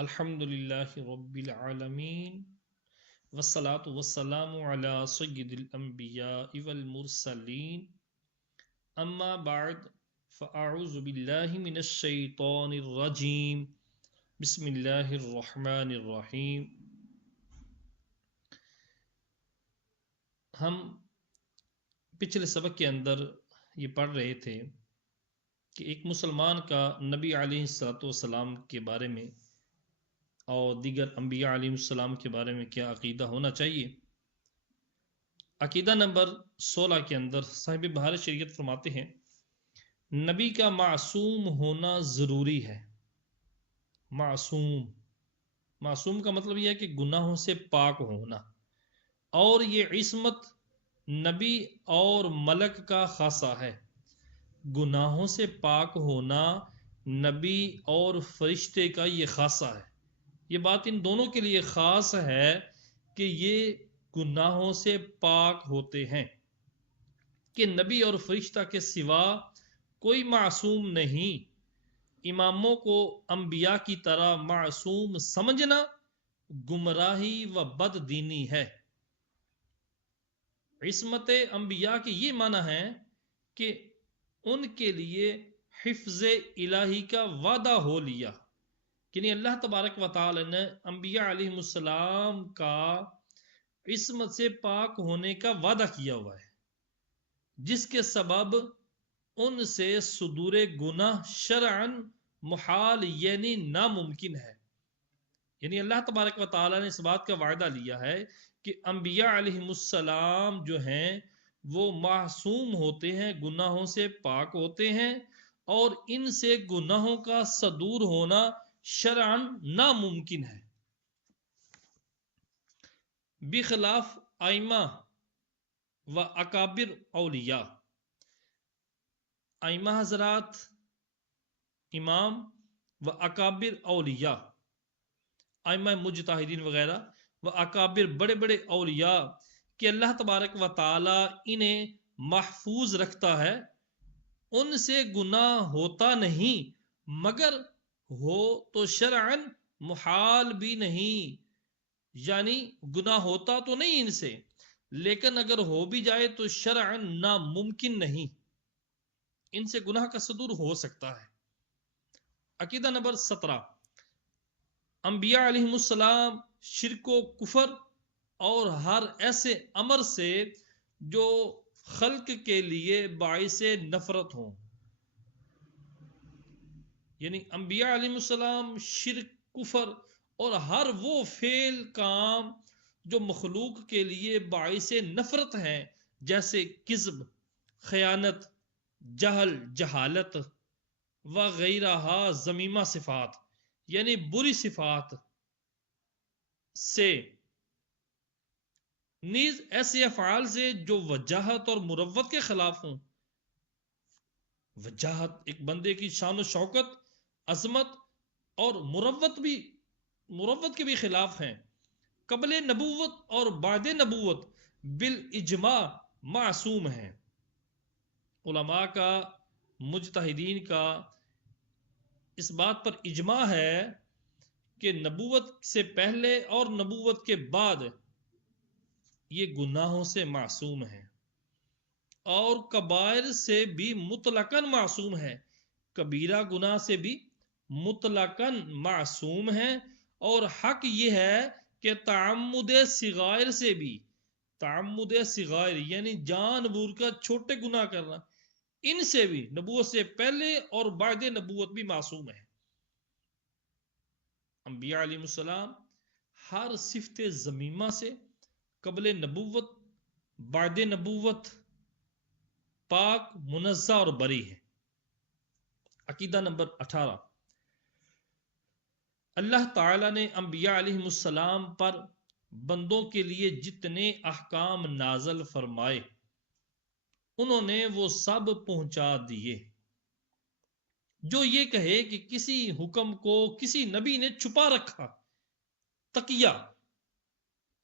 الحمد للہ رب العالمین والصلاة والسلام علی سید الانبیاء والمرسلین اما بعد فاعوذ باللہ من الشیطان الرجیم بسم اللہ الرحمن الرحیم۔ ہم پچھلے سبق کے اندر یہ پڑھ رہے تھے کہ ایک مسلمان کا نبی علیہ الصلوۃ والسلام کے بارے میں اور دیگر انبیاء علیہ السلام کے بارے میں کیا عقیدہ ہونا چاہیے۔ عقیدہ نمبر 16 کے اندر صاحب بہار شریعت فرماتے ہیں نبی کا معصوم ہونا ضروری ہے۔ معصوم کا مطلب یہ ہے کہ گناہوں سے پاک ہونا، اور یہ عصمت نبی اور ملک کا خاصہ ہے۔ گناہوں سے پاک ہونا نبی اور فرشتے کا یہ خاصہ ہے۔ یہ بات ان دونوں کے لیے خاص ہے کہ یہ گناہوں سے پاک ہوتے ہیں، کہ نبی اور فرشتہ کے سوا کوئی معصوم نہیں۔ اماموں کو انبیاء کی طرح معصوم سمجھنا گمراہی و بد دینی ہے۔ عصمت انبیاء کی یہ معنی ہے کہ ان کے لیے حفظ الہی کا وعدہ ہو لیا، یعنی اللہ تبارک و تعالی نے انبیاء علیہ السلام کا عصمت سے پاک ہونے کا وعدہ کیا ہوا ہے، جس کے سبب ان سے صدور گناہ شرعن محال یعنی ناممکن ہے۔ یعنی اللہ تبارک و تعالی نے اس بات کا وعدہ لیا ہے کہ انبیاء علیہ السلام جو ہیں وہ معصوم ہوتے ہیں، گناہوں سے پاک ہوتے ہیں، اور ان سے گناہوں کا صدور ہونا شرعن ناممکن ہے، بخلاف ائمہ و اکابر اولیاء۔ ائمہ حضرات، امام و اکابر اولیاء، ائمہ مجتہدین وغیرہ و اکابر بڑے بڑے اولیاء کہ اللہ تبارک و تعالی انہیں محفوظ رکھتا ہے، ان سے گناہ ہوتا نہیں، مگر ہو تو شرعن محال بھی نہیں، یعنی گناہ ہوتا تو نہیں ان سے، لیکن اگر ہو بھی جائے تو شرعن ناممکن نہیں، ان سے گناہ کا صدور ہو سکتا ہے۔ عقیدہ نمبر 17، انبیاء علیہ السلام شرک و کفر اور ہر ایسے امر سے جو خلق کے لیے باعث نفرت ہوں، یعنی انبیاء علیہ السلام شرک، کفر اور ہر وہ فعل کام جو مخلوق کے لیے باعث نفرت ہیں، جیسے کذب، خیانت، جہل، جہالت وغیرہ ذمیمہ صفات یعنی بری صفات سے، نیز ایسے افعال سے جو وجاہت اور مروت کے خلاف ہوں۔ وجاہت ایک بندے کی شان و شوکت، عظمت اور مروت کے بھی خلاف ہیں، قبل نبوت اور بعد نبوت بالاجماع معصوم ہیں۔ علماء کا، مجتہدین کا اس بات پر اجماع ہے کہ نبوت سے پہلے اور نبوت کے بعد یہ گناہوں سے معصوم ہیں، اور کبائر سے بھی مطلقاً معصوم ہے، کبیرہ گناہ سے بھی مطلقاً معصوم ہیں، اور حق یہ ہے کہ تعمد صغائر سے بھی، تعمد صغائر یعنی جان بوجھ کر چھوٹے گناہ کرنا، ان سے بھی نبوت سے پہلے اور بعد نبوت بھی معصوم ہے۔ انبیاء علیہ السلام ہر صفت ذمیمہ سے قبل نبوت، بعد نبوت پاک، منزہ اور بری ہے۔ عقیدہ نمبر 18، اللہ تعالی نے انبیاء علیہ السلام پر بندوں کے لیے جتنے احکام نازل فرمائے انہوں نے وہ سب پہنچا دیے۔ جو یہ کہے کہ کسی حکم کو کسی نبی نے چھپا رکھا،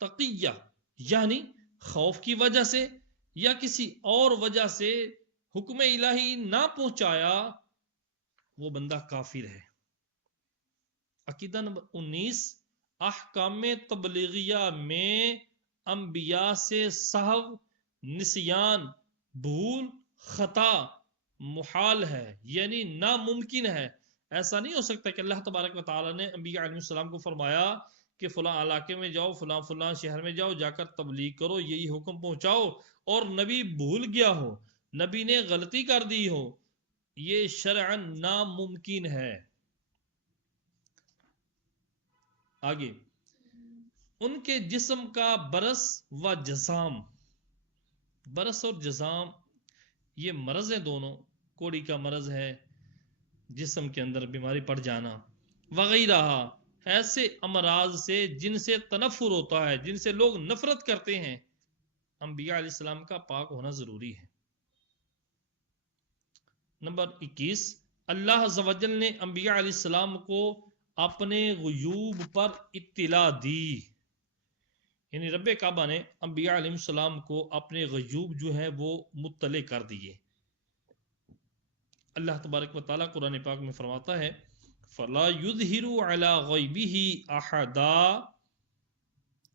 تقیہ یعنی خوف کی وجہ سے یا کسی اور وجہ سے حکم الہی نہ پہنچایا، وہ بندہ کافر ہے۔ عقیدہ نمبر 19، احکام تبلیغیہ میں انبیاء سے سہو، نسیان، بھول، خطا محال ہے، یعنی ناممکن ہے۔ ایسا نہیں ہو سکتا کہ اللہ تبارک و تعالیٰ نے انبیاء علیہ السلام کو فرمایا کہ فلاں علاقے میں جاؤ، فلاں فلاں شہر میں جاؤ، جا کر تبلیغ کرو، یہی حکم پہنچاؤ، اور نبی بھول گیا ہو، نبی نے غلطی کر دی ہو۔ یہ شرعاً ناممکن ہے۔ آگے، ان کے جسم کا برس و جزام، برس اور جزام یہ مرض ہیں دونوں، کوڑی کا مرض ہے، جسم کے اندر بیماری پڑ جانا وغیرہ، ایسے امراض سے جن سے تنفر ہوتا ہے، جن سے لوگ نفرت کرتے ہیں، انبیاء علیہ السلام کا پاک ہونا ضروری ہے۔ نمبر 21، اللہ عز و جل نے انبیاء علیہ السلام کو اپنے غیوب پر اطلاع دی، یعنی رب کعبہ نے انبیاء علیہ السلام کو اپنے غیوب جو ہے وہ مطلع کر دیے۔ اللہ تبارک و تعالیٰ قرآن پاک میں فرماتا ہے فَلَا يُظْهِرُ عَلَى غَيْبِهِ أَحَدًا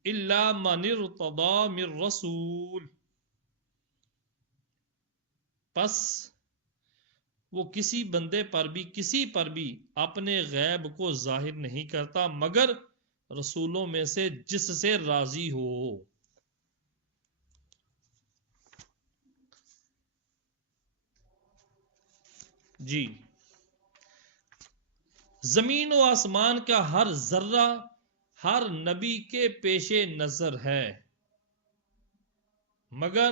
إِلَّا مَنِ ارْتَضَى مِن رَّسُولٍ، پس وہ کسی بندے پر بھی، کسی پر بھی اپنے غیب کو ظاہر نہیں کرتا مگر رسولوں میں سے جس سے راضی ہو۔ جی، زمین و آسمان کا ہر ذرہ ہر نبی کے پیش نظر ہے، مگر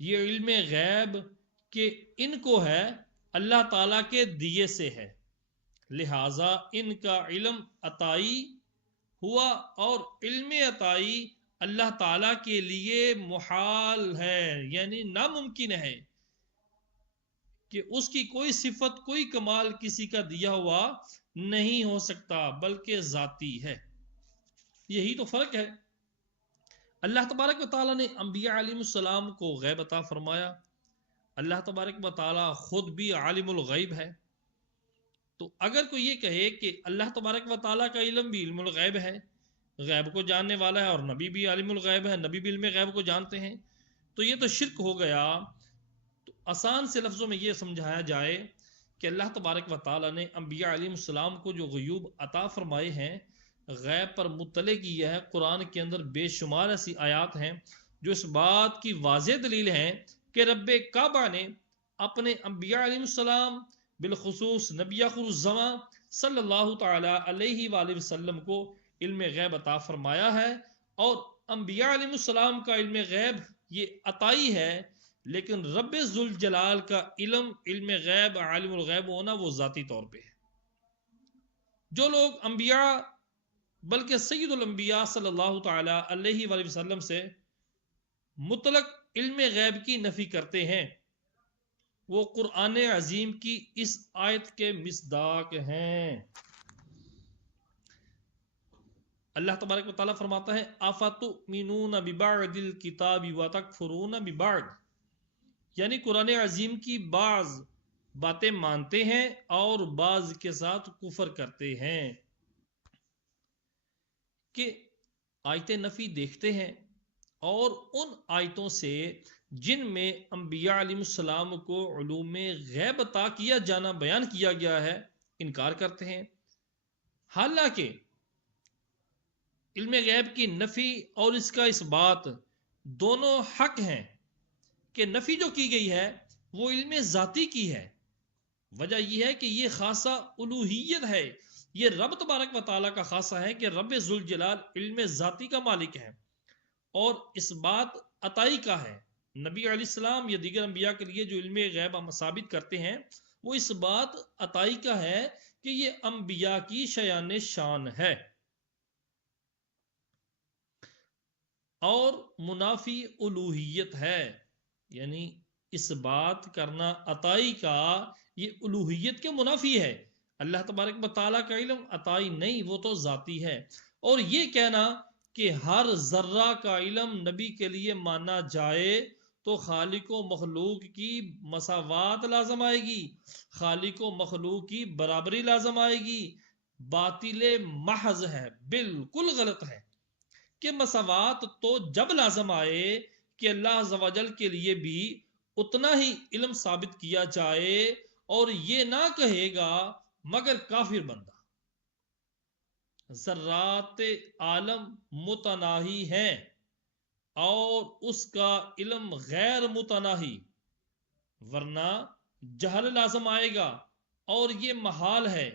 یہ علم غیب کہ ان کو ہے اللہ تعالیٰ کے دیے سے ہے، لہذا ان کا علم عطائی ہوا، اور علم عطائی اللہ تعالیٰ کے لیے محال ہے، یعنی ناممکن ہے کہ اس کی کوئی صفت، کوئی کمال کسی کا دیا ہوا نہیں ہو سکتا، بلکہ ذاتی ہے۔ یہی تو فرق ہے۔ اللہ تبارک و تعالیٰ نے انبیاء علیہ السلام کو غیب عطا فرمایا، اللہ تبارک و تعالیٰ خود بھی عالم الغیب ہے، تو اگر کوئی یہ کہے کہ اللہ تبارک و تعالیٰ کا علم بھی علم الغیب ہے، غیب کو جاننے والا ہے، اور نبی بھی عالم الغیب ہے، نبی بھی علم غیب کو جانتے ہیں، تو یہ تو شرک ہو گیا۔ تو آسان سے لفظوں میں یہ سمجھایا جائے کہ اللہ تبارک و تعالیٰ نے انبیاء علیہ السلام کو جو غیوب عطا فرمائے ہیں، غیب پر مطلع کیا ہے، قرآن کے اندر بے شمار ایسی آیات ہیں جو اس بات کی واضح دلیل ہیں کہ رب کعبہ نے اپنے انبیاء علیہ السلام، بالخصوص نبی آخر الزمان صلی اللہ تعالی علیہ وآلہ وسلم کو علم غیب عطا فرمایا ہے، اور انبیاء علیہ السلام کا علم غیب یہ عطائی ہے، لیکن رب ذوالجلال کا علم، علم غیب، عالم الغیب ہونا وہ ذاتی طور پہ ہے۔ جو لوگ انبیاء بلکہ سید الانبیاء صلی اللہ تعالی علیہ وآلہ وسلم سے مطلق علم غیب کی نفی کرتے ہیں، وہ قرآن عظیم کی اس آیت کے مصداق ہیں۔ اللہ تبارک و تعالیٰ فرماتا ہے أَفَتُؤْمِنُونَ بِبَعْضِ الْكِتَابِ وَتَكْفُرُونَ بِبَعْضٍ، یعنی قرآن عظیم کی بعض باتیں مانتے ہیں اور بعض کے ساتھ کفر کرتے ہیں۔ کہ آیت نفی دیکھتے ہیں اور ان آیتوں سے جن میں انبیاء علیہ السلام کو علوم غیب عطا کیا جانا بیان کیا گیا ہے، انکار کرتے ہیں، حالانکہ علم غیب کی نفی اور اس کا اس بات دونوں حق ہیں کہ نفی جو کی گئی ہے وہ علم ذاتی کی ہے۔ وجہ یہ ہے کہ یہ خاصہ الوہیت ہے، یہ رب تبارک و تعالیٰ کا خاصہ ہے کہ رب ذوالجلال علم ذاتی کا مالک ہے، اور اس بات عطائی کا ہے۔ نبی علیہ السلام یا دیگر انبیاء کے لیے جو علم غیب ہم ثابت کرتے ہیں وہ اس بات عطائی کا ہے کہ یہ انبیاء کی شایان شان ہے، اور منافی الوہیت ہے، یعنی اس بات کرنا عطائی کا یہ الوہیت کے منافی ہے۔ اللہ تبارک و تعالیٰ کا علم عطائی نہیں، وہ تو ذاتی ہے۔ اور یہ کہنا کہ ہر ذرہ کا علم نبی کے لیے مانا جائے تو خالق و مخلوق کی مساوات لازم آئے گی، خالق و مخلوق کی برابری لازم آئے گی، باطل محض ہے، بالکل غلط ہے کہ مساوات تو جب لازم آئے کہ اللہ عز و جل کے لیے بھی اتنا ہی علم ثابت کیا جائے اور یہ نہ کہے گا مگر کافر بندہ۔ ذرات عالم متناہی ہیں اور اس کا علم غیر متناہی، ورنہ جہل لازم آئے گا، اور یہ محال ہے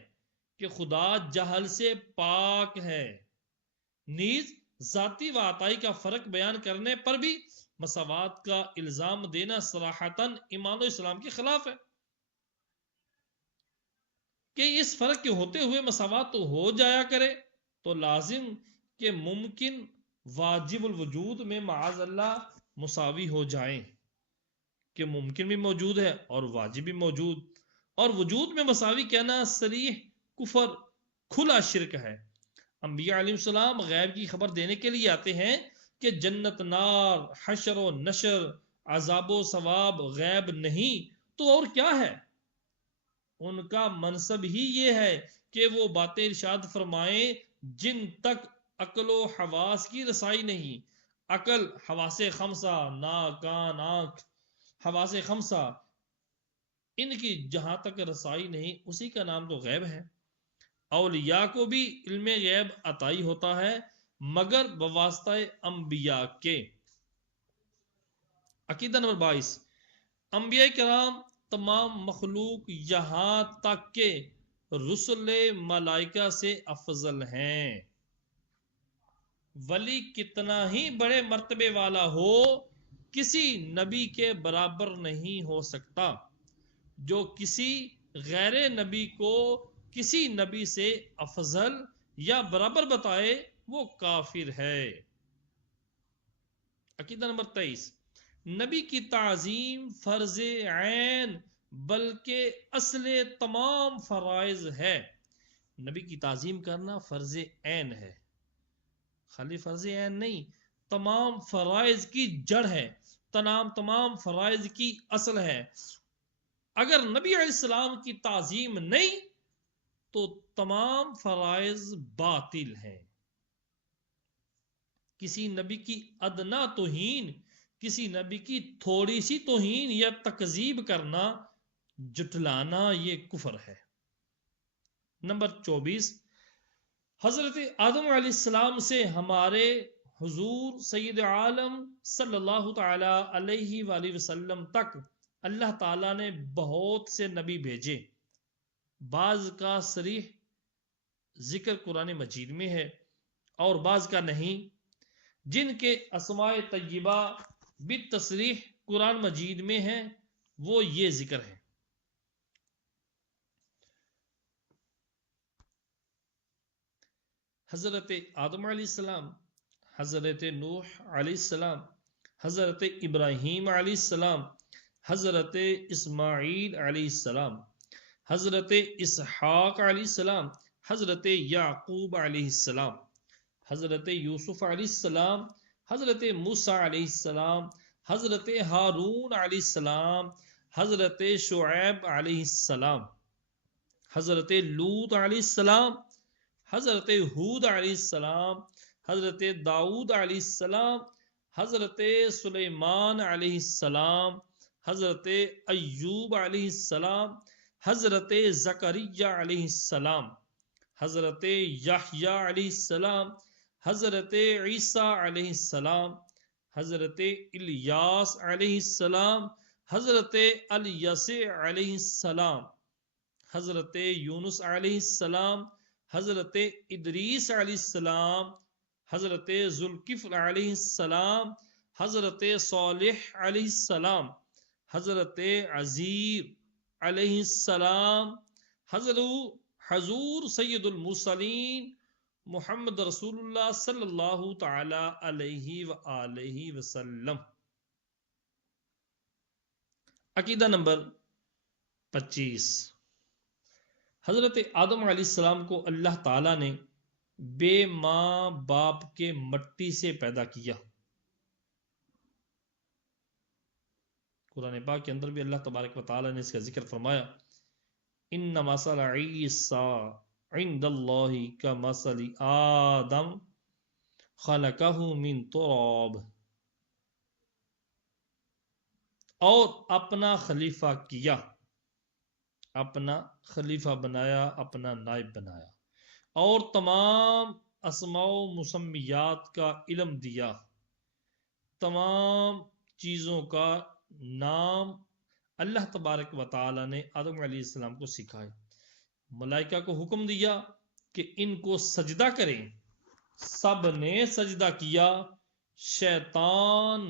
کہ خدا جہل سے پاک ہے۔ نیز ذاتی و عطائی کا فرق بیان کرنے پر بھی مساوات کا الزام دینا صراحتاً ایمان و اسلام کے خلاف ہے، کہ اس فرق کے ہوتے ہوئے مساوات تو ہو جایا کرے تو لازم کہ ممکن واجب الوجود میں معاذ اللہ مساوی ہو جائیں، کہ ممکن بھی موجود ہے اور واجب بھی موجود، اور وجود میں مساوی کہنا صریح کفر، کھلا شرک ہے۔ انبیاء علیہ السلام غیب کی خبر دینے کے لیے آتے ہیں کہ جنت، نار، حشر و نشر، عذاب و ثواب غیب نہیں تو اور کیا ہے؟ ان کا منصب ہی یہ ہے کہ وہ باتیں ارشاد فرمائیں جن تک عقل و حواس کی رسائی نہیں۔ عقل، حواس خمسہ، ناک، کان، آنکھ، حواس خمسہ، ان کی جہاں تک رسائی نہیں اسی کا نام تو غیب ہے۔ اولیاء کو بھی علم غیب عطائی ہوتا ہے مگر بواسطہ انبیاء کے۔ عقیدہ نمبر 22، انبیاء کرام تمام مخلوق یہاں تک کہ رسل ملائکہ سے افضل ہیں۔ ولی کتنا ہی بڑے مرتبے والا ہو کسی نبی کے برابر نہیں ہو سکتا۔ جو کسی غیر نبی کو کسی نبی سے افضل یا برابر بتائے وہ کافر ہے۔ عقیدہ نمبر 23، نبی کی تعظیم فرض عین بلکہ اصل تمام فرائض ہے۔ نبی کی تعظیم کرنا فرض عین ہے، خالی فرض عین نہیں، تمام فرائض کی جڑ ہے، تمام فرائض کی اصل ہے۔ اگر نبی علیہ السلام کی تعظیم نہیں تو تمام فرائض باطل ہیں۔ کسی نبی کی ادنا توہین، کسی نبی کی تھوڑی سی توہین یا تکذیب کرنا، جٹلانا، یہ کفر ہے۔ نمبر 24، حضرت آدم علیہ السلام سے ہمارے حضور سید عالم صلی اللہ تعالی علیہ وآلہ وسلم تک اللہ تعالیٰ نے بہت سے نبی بھیجے۔ بعض کا صریح ذکر قرآن مجید میں ہے اور بعض کا نہیں، جن کے اسماء طیبہ بالتصریح قرآن مجید میں ہیں وہ یہ ذکر ہے: حضرت آدم علیہ السلام، حضرت نوح علیہ السلام، حضرت ابراہیم علیہ السلام، حضرت اسماعیل علیہ السلام، حضرت اسحاق علیہ السلام، حضرت یعقوب علیہ السلام، حضرت یوسف علیہ السلام، حضرت موسیٰ علیہ السلام، حضرت ہارون علیہ السلام، حضرت شعیب علیہ السلام، حضرت لوط علیہ السلام، حضرت ہود علیہ السلام، حضرت داؤد علیہ السلام، حضرت سلیمان علیہ السلام، حضرت ایوب علیہ السلام، حضرت زکریا علیہ السلام، حضرت یحییٰ علیہ السلام، حضرت عیسیٰ علیہ السلام، حضرت الیاس علیہ السلام، حضرت الیسع علیہ السلام، حضرت یونس علیہ السلام، حضرت ادریس علیہ السلام، حضرت ذوالکفل علیہ السلام، حضرت صالح علیہ السلام، حضرت عزیر علیہ السلام، حضور سید المرسلین محمد رسول اللہ صلی اللہ تعالی علیہ وآلہ وسلم۔ عقیدہ نمبر 25، حضرت آدم علیہ السلام کو اللہ تعالیٰ نے بے ماں باپ کے مٹی سے پیدا کیا۔ قرآن پاک کے اندر بھی اللہ تبارک و تعالیٰ نے اس کا ذکر فرمایا: ان مثل عیسیٰ عند اللہ کمثل آدم خلقہ من تراب، اور اپنا خلیفہ کیا، اپنا خلیفہ بنایا، اپنا نائب بنایا، اور تمام اسماء و مسمیات کا علم دیا، تمام چیزوں کا نام اللہ تبارک و تعالی نے آدم علیہ السلام کو سکھائے، ملائکہ کو حکم دیا کہ ان کو سجدہ کریں، سب نے سجدہ کیا، شیطان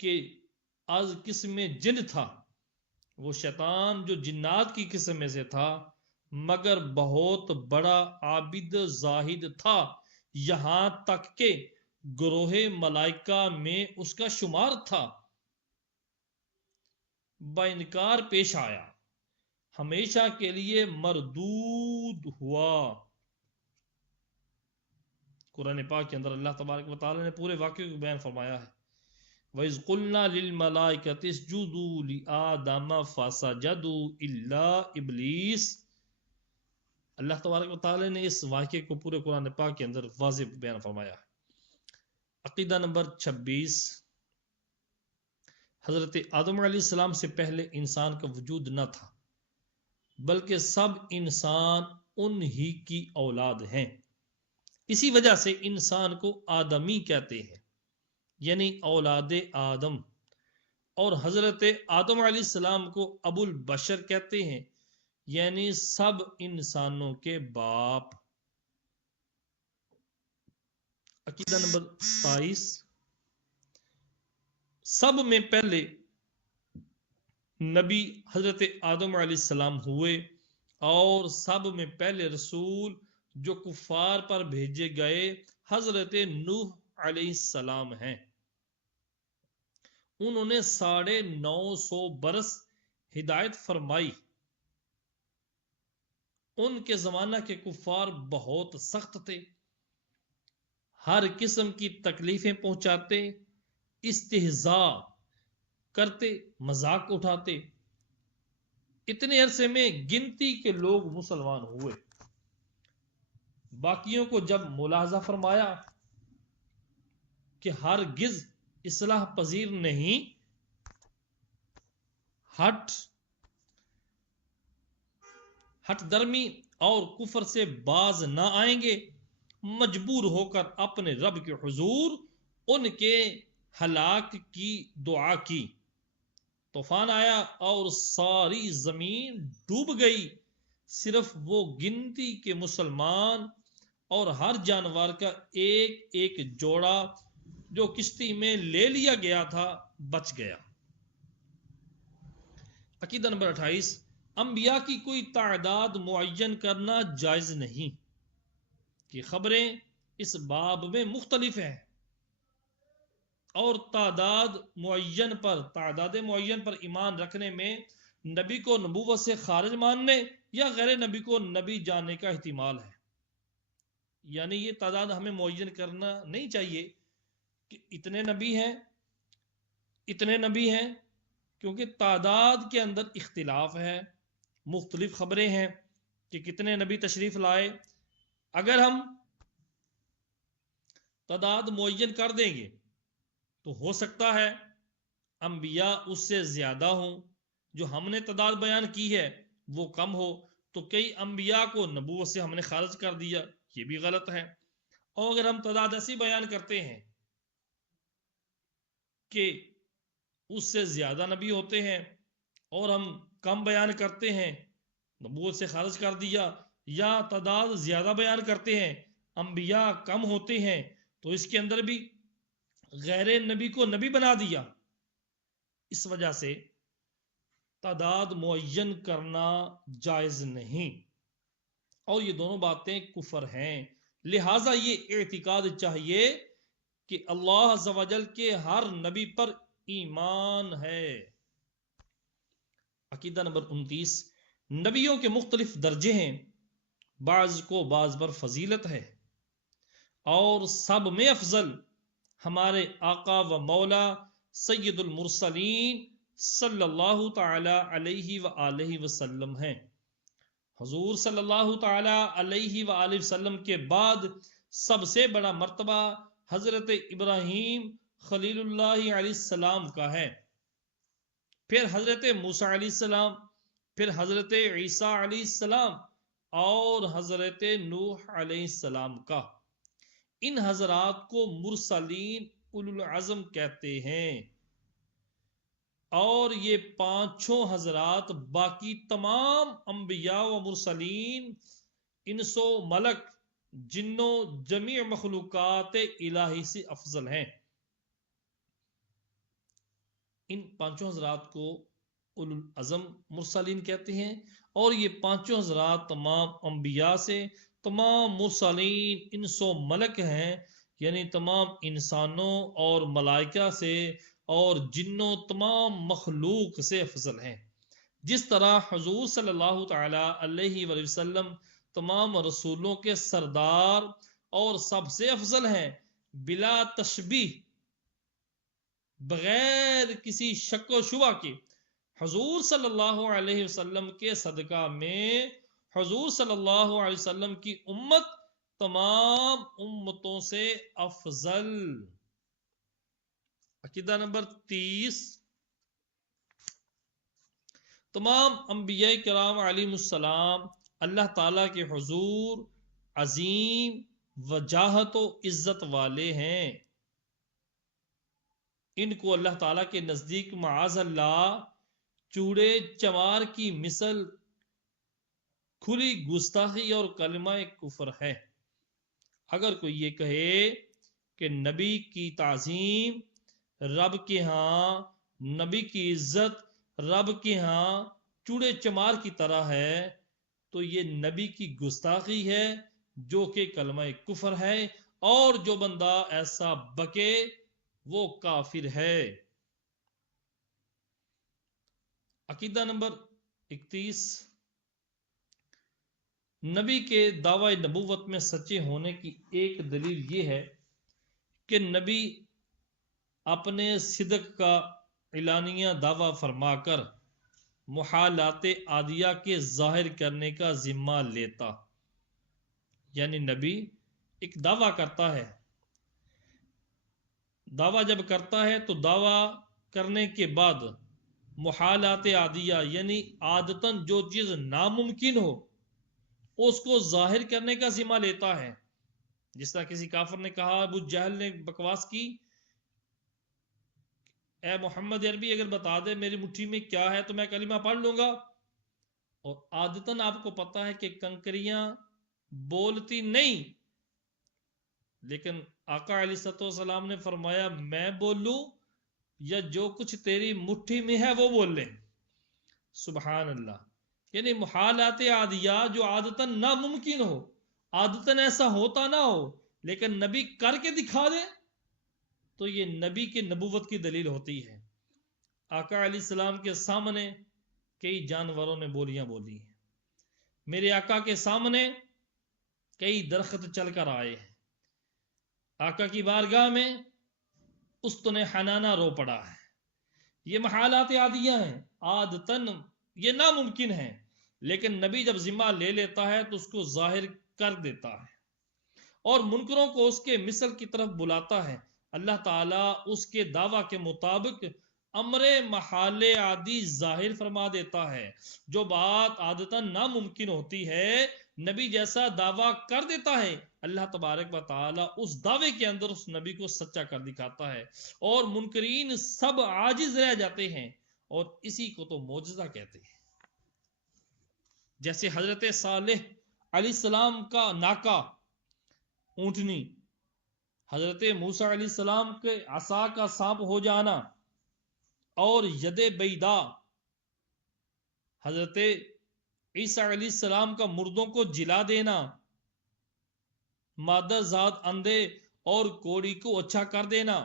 کے از قسم جن تھا، وہ شیطان جو جنات کی قسم میں سے تھا مگر بہت بڑا عابد زاہد تھا، یہاں تک کہ گروہ ملائکہ میں اس کا شمار تھا، با انکار پیش آیا، ہمیشہ کے لیے مردود ہوا۔ قرآن پاک کے اندر اللہ تبارک و تعالی نے پورے واقعے کو بیان فرمایا ہے، وَإِذْ قُلْنَا لِلْمَلَائِكَةِ اسْجُدُوا لِآدَمَ فَسَجَدُوا إِلَّا إِبْلِيسَ۔ اللہ تبارک و تعالی نے اس واقعے کو پورے قرآن پاک کے اندر واضح بیان فرمایا ہے۔ عقیدہ نمبر 26، حضرت آدم علیہ السلام سے پہلے انسان کا وجود نہ تھا، بلکہ سب انسان انہی کی اولاد ہیں، اسی وجہ سے انسان کو آدمی کہتے ہیں، یعنی اولاد آدم، اور حضرت آدم علیہ السلام کو ابو البشر کہتے ہیں، یعنی سب انسانوں کے باپ۔ عقیدہ نمبر 27، سب میں پہلے نبی حضرت آدم علیہ السلام ہوئے، اور سب میں پہلے رسول جو کفار پر بھیجے گئے حضرت نوح علیہ السلام ہیں، انہوں نے 950 برس ہدایت فرمائی، ان کے زمانہ کے کفار بہت سخت تھے، ہر قسم کی تکلیفیں پہنچاتے، استہزاء کرتے، مذاق اٹھاتے، اتنے عرصے میں گنتی کے لوگ مسلمان ہوئے، باقیوں کو جب ملاحظہ فرمایا کہ ہرگز اصلاح پذیر نہیں، ہٹ درمی اور کفر سے باز نہ آئیں گے، مجبور ہو کر اپنے رب کے حضور ان کے ہلاک کی دعا کی، طوفان آیا اور ساری زمین ڈوب گئی، صرف وہ گنتی کے مسلمان اور ہر جانور کا ایک ایک جوڑا جو کشتی میں لے لیا گیا تھا بچ گیا۔ عقیدہ نمبر 28، انبیاء کی کوئی تعداد معین کرنا جائز نہیں، کہ خبریں اس باب میں مختلف ہیں، اور تعداد معین پر ایمان رکھنے میں نبی کو نبوت سے خارج ماننے یا غیر نبی کو نبی جاننے کا احتمال ہے، یعنی یہ تعداد ہمیں معین کرنا نہیں چاہیے کہ اتنے نبی ہیں، کیونکہ تعداد کے اندر اختلاف ہے، مختلف خبریں ہیں کہ کتنے نبی تشریف لائے، اگر ہم تعداد معین کر دیں گے تو ہو سکتا ہے انبیاء اس سے زیادہ ہوں، جو ہم نے تعداد بیان کی ہے وہ کم ہو، تو کئی انبیاء کو نبوت سے ہم نے خارج کر دیا، یہ بھی غلط ہے۔ اور اگر ہم تعداد ایسی بیان کرتے ہیں کہ اس سے زیادہ نبی ہوتے ہیں اور ہم کم بیان کرتے ہیں، نبوت سے خارج کر دیا، یا تعداد زیادہ بیان کرتے ہیں، انبیاء کم ہوتے ہیں، تو اس کے اندر بھی غیر نبی کو نبی بنا دیا، اس وجہ سے تعداد معین کرنا جائز نہیں، اور یہ دونوں باتیں کفر ہیں، لہٰذا یہ اعتقاد چاہیے کہ اللہ عز و جل کے ہر نبی پر ایمان ہے۔ عقیدہ نمبر 29، نبیوں کے مختلف درجے ہیں، بعض کو بعض پر فضیلت ہے، اور سب میں افضل ہمارے آقا و مولا سید المرسلین صلی اللہ تعالی علیہ وآلہ وسلم ہیں، حضور صلی اللہ تعالی علیہ وآلہ وسلم کے بعد سب سے بڑا مرتبہ حضرت ابراہیم خلیل اللہ علیہ السلام کا ہے، پھر حضرت موسیٰ علیہ السلام، پھر حضرت عیسیٰ علیہ السلام اور حضرت نوح علیہ السلام کا۔ ان حضرات کو مرسلین اولو العزم کہتے ہیں، اور یہ پانچوں حضرات باقی تمام انبیاء و مرسلین، انس و ملک، جنوں، جمیع مخلوقات الہی سے افضل ہیں۔ ان پانچوں حضرات کو اولو العزم مرسلین کہتے ہیں، اور یہ پانچوں حضرات تمام انبیاء سے، تمام مرسلین انس و ملک ہیں، یعنی تمام انسانوں اور ملائکہ سے اور جنوں، تمام مخلوق سے افضل ہیں۔ جس طرح حضور صلی اللہ تعالی علیہ وآلہ وسلم تمام رسولوں کے سردار اور سب سے افضل ہیں، بلا تشبیہ، بغیر کسی شک و شبہ کے، حضور صلی اللہ علیہ وسلم کے صدقہ میں حضور صلی اللہ علیہ وسلم کی امت تمام امتوں سے افضل۔ عقیدہ نمبر 30، تمام انبیاء کرام علیہم السلام اللہ تعالیٰ کے حضور عظیم وجاہت و عزت والے ہیں۔ ان کو اللہ تعالیٰ کے نزدیک معاذ اللہ چوڑے چمار کی مثل کھلی گستاخی اور کلمہ کفر ہے۔ اگر کوئی یہ کہے کہ نبی کی تعظیم رب کے ہاں، نبی کی عزت رب کے ہاں چوڑے چمار کی طرح ہے، تو یہ نبی کی گستاخی ہے، جو کہ کلمہ کفر ہے، اور جو بندہ ایسا بکے وہ کافر ہے۔ عقیدہ نمبر 31، نبی کے دعوی نبوت میں سچے ہونے کی ایک دلیل یہ ہے کہ نبی اپنے صدق کا اعلانیہ دعویٰ فرما کر محالات عادیہ کے ظاہر کرنے کا ذمہ لیتا، یعنی نبی ایک دعویٰ کرتا ہے، دعویٰ جب کرتا ہے تو دعویٰ کرنے کے بعد محالات عادیہ، یعنی عادتاً جو چیز ناممکن ہو اس کو ظاہر کرنے کا ذمہ لیتا ہے۔ جس طرح کسی کافر نے کہا، ابو جہل نے بکواس کی، اے محمد عربی اگر بتا دے میری مٹھی میں کیا ہے تو میں کلمہ پڑھ لوں گا۔ اور عادتاً آپ کو پتا ہے کہ کنکریاں بولتی نہیں، لیکن آقا علیہ السلام نے فرمایا میں بولوں یا جو کچھ تیری مٹھی میں ہے وہ بول لیں۔ سبحان اللہ، یعنی محالات عادیہ جو عادتاً ناممکن ہو، عادتاً ایسا ہوتا نہ ہو، لیکن نبی کر کے دکھا دے تو یہ نبی کی نبوت کی دلیل ہوتی ہے۔ آقا علیہ السلام کے سامنے کئی جانوروں نے بولیاں بولی ہیں، میرے آقا کے سامنے کئی درخت چل کر آئے ہیں، آقا کی بارگاہ میں استن حنانہ رو پڑا ہے۔ یہ محالات عادیہ ہیں، عادتاً یہ ناممکن ہے، لیکن نبی جب ذمہ لے لیتا ہے تو اس کو ظاہر کر دیتا ہے اور منکروں کو اس کے مثل کی طرف بلاتا ہے۔ اللہ تعالیٰ اس کے دعویٰ کے مطابق امر محال عادی ظاہر فرما دیتا ہے۔ جو بات عادتاً ناممکن ہوتی ہے، نبی جیسا دعویٰ کر دیتا ہے، اللہ تبارک و تعالیٰ اس دعوے کے اندر اس نبی کو سچا کر دکھاتا ہے، اور منکرین سب عاجز رہ جاتے ہیں، اور اسی کو تو معجزہ کہتے ہیں۔ جیسے حضرت صالح علیہ السلام کا ناکا اونٹنی، حضرت موسیٰ علیہ السلام کے عصا کا سانپ ہو جانا، اور ید بیدا حضرت عیسیٰ علیہ السلام کا مردوں کو جلا دینا، مادر ذات اندھے اور کوڑی کو اچھا کر دینا،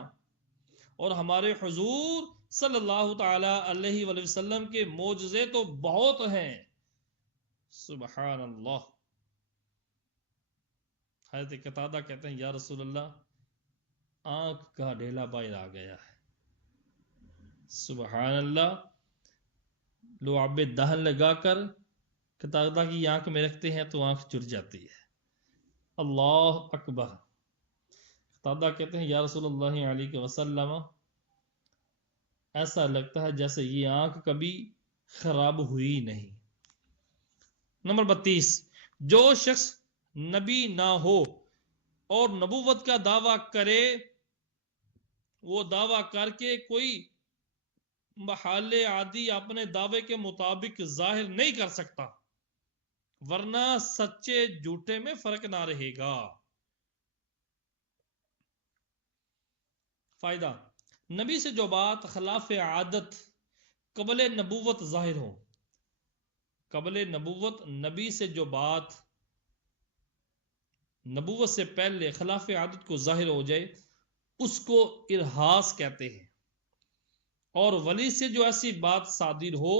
اور ہمارے حضور صلی اللہ تعالی علیہ وآلہ وسلم کے معجزے تو بہت ہیں۔ سبحان اللہ۔ حضرت قتادہ کہتے ہیں یا رسول اللہ آنکھ کا ڈھیلا باہر آ گیا ہے۔ سبحان اللہ، لعاب دہن لگا کر قتادہ کی آنکھ میں رکھتے ہیں تو آنکھ جڑ جاتی ہے۔ اللہ اکبر۔ قتادہ کہتے ہیں یا رسول اللہ علیہ وسلم ایسا لگتا ہے جیسے یہ آنکھ کبھی خراب ہوئی نہیں۔ نمبر 32، جو شخص نبی نہ ہو اور نبوت کا دعویٰ کرے وہ دعویٰ کر کے کوئی محال عادی اپنے دعوے کے مطابق ظاہر نہیں کر سکتا، ورنہ سچے جھوٹے میں فرق نہ رہے گا۔ فائدہ، نبی سے جو بات خلاف عادت قبل نبوت ظاہر ہو، قبل نبوت نبی سے جو بات نبوت سے پہلے خلاف عادت کو ظاہر ہو جائے اس کو ارہاس کہتے ہیں، اور ولی سے جو ایسی بات صادر ہو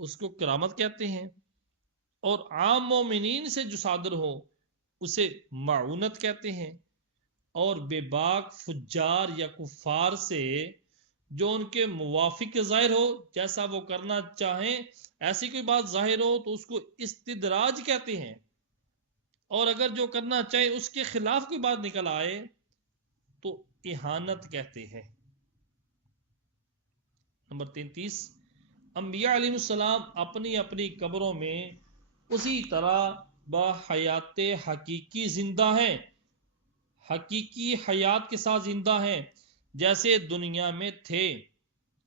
اس کو کرامت کہتے ہیں، اور عام مومنین سے جو صادر ہو اسے معونت کہتے ہیں، اور بے باک فجار یا کفار سے جو ان کے موافق ظاہر ہو، جیسا وہ کرنا چاہیں ایسی کوئی بات ظاہر ہو تو اس کو استدراج کہتے ہیں، اور اگر جو کرنا چاہے اس کے خلاف کوئی بات نکل آئے تو اہانت کہتے ہیں۔ نمبر 33، انبیاء علیہ السلام اپنی اپنی قبروں میں اسی طرح با حیات حقیقی زندہ ہیں، حقیقی حیات کے ساتھ زندہ ہیں جیسے دنیا میں تھے،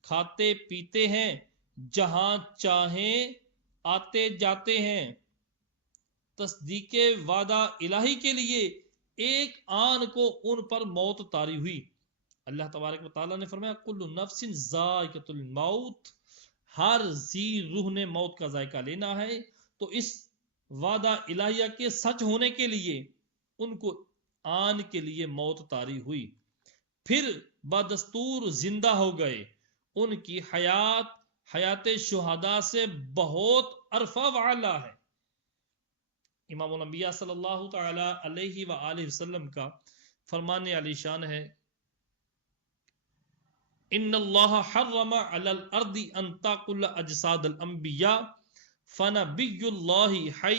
کھاتے پیتے ہیں، جہاں چاہیں آتے جاتے ہیں۔ تصدیق وعدہ الہی کے لیے ایک آن کو ان پر موت طاری ہوئی۔ اللہ تبارک و تعالیٰ نے فرمایا کل نفس ذائقۃ الموت، ہر ذی روح نے موت کا ذائقہ لینا ہے، تو اس وعدہ الہیہ کے سچ ہونے کے لیے ان کو آن کے لیے موت طاری ہوئی، پھر بدستور زندہ ہو گئے۔ ان کی حیات حیات شہداء سے بہت عرفہ والا ہے۔ امام الانبیاء صلی اللہ تعالی علیہ وآلہ وسلم کا فرمان علی شان ہے ان اللہ حرم علی الارض ان تاکل اجساد الانبیاء فنبی اللہ حی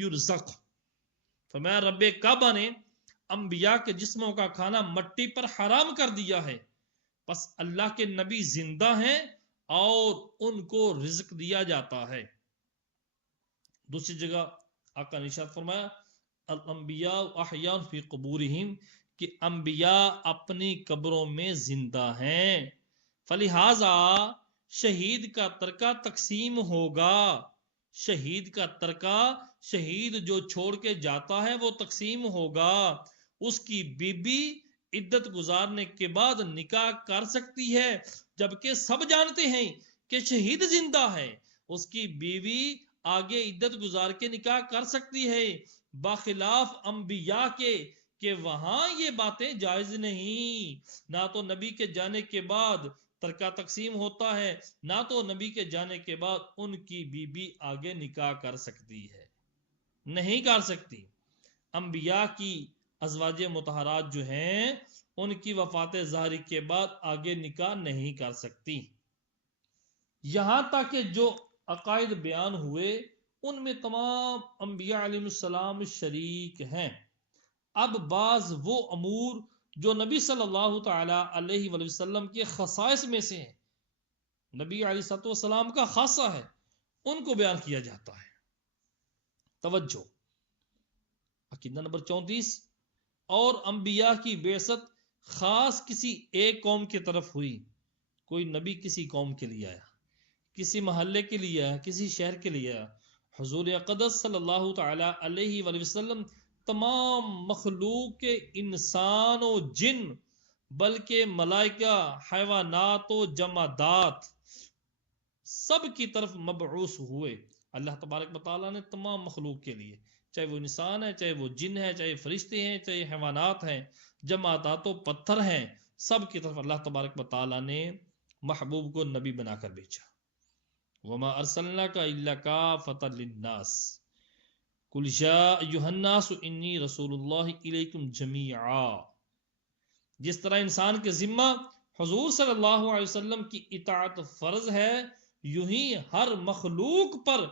یرزق۔ فرمایا رب کعبہ نے انبیاء کے جسموں کا کھانا مٹی پر حرام کر دیا ہے، پس اللہ کے نبی زندہ ہیں اور ان کو رزق دیا جاتا ہے۔ دوسری جگہ آقا نے ارشاد فرمایا الانبیاء احیاء فی قبورہم، کہ انبیاء اپنی قبروں میں زندہ ہیں، فلہذا شہید کا ترکہ تقسیم ہوگا، شہید کا ترکہ، شہید جو چھوڑ کے جاتا ہے وہ تقسیم ہوگا۔ اس کی بیوی عدت گزارنے کے بعد نکاح کر سکتی ہے، جبکہ سب جانتے ہیں کہ شہید زندہ ہے، اس کی بیوی آگے عدت گزار کے نکاح کر سکتی ہے، بخلاف انبیاء کے کہ وہاں یہ باتیں جائز نہیں۔ نہ تو نبی کے جانے کے بعد ترکہ تقسیم ہوتا ہے، نہ تو نبی کے جانے کے بعد ان کی بیوی آگے نکاح کر سکتی ہے، نہیں کر سکتی۔ انبیاء کی ازواج مطہرات جو ہیں ان کی وفات ظاہری کے بعد آگے نکاح نہیں کر سکتی۔ یہاں تک کہ جو عقائد بیان ہوئے ان میں تمام انبیاء علیہ السلام شریک ہیں۔ اب بعض وہ امور جو نبی صلی اللہ تعالی علیہ وآلہ وسلم کے خصائص میں سے ہیں، نبی علیہ السلام کا خاصہ ہے، ان کو بیان کیا جاتا ہے۔ توجہ، عقیدہ نمبر 34، اور انبیاء کی بعثت خاص کسی ایک قوم کی طرف ہوئی، کوئی نبی کسی قوم کے لیے آیا، کسی محلے کے لیے آیا، کسی شہر کے لیے آیا۔ حضور اقدس صلی اللہ تعالی علیہ وآلہ وسلم تمام مخلوق کے انسان و جن، بلکہ ملائکہ، حیوانات و جمادات سب کی طرف مبعوث ہوئے۔ اللہ تبارک و تعالیٰ نے تمام مخلوق کے لیے، چاہے وہ انسان ہے، چاہے وہ جن ہے، چاہے فرشتے ہیں، چاہے حیوانات ہیں، جمادات و پتھر ہیں، سب کی طرف اللہ تبارک و تعالیٰ نے محبوب کو نبی بنا کر بھیجا۔ وما ارسلناک الا کافۃ للناس قل یا ایھا الناس انی رسول اللہ الیکم جمیعا۔ جس طرح انسان کے ذمہ حضور صلی اللہ علیہ وسلم کی اطاعت فرض ہے، یوں ہی ہر مخلوق پر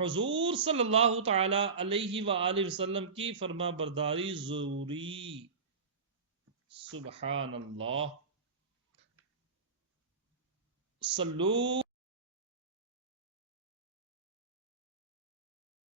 حضور صلی اللہ تعالی علیہ وآلہ وسلم کی فرما برداری ضروری. سبحان اللہ. صلو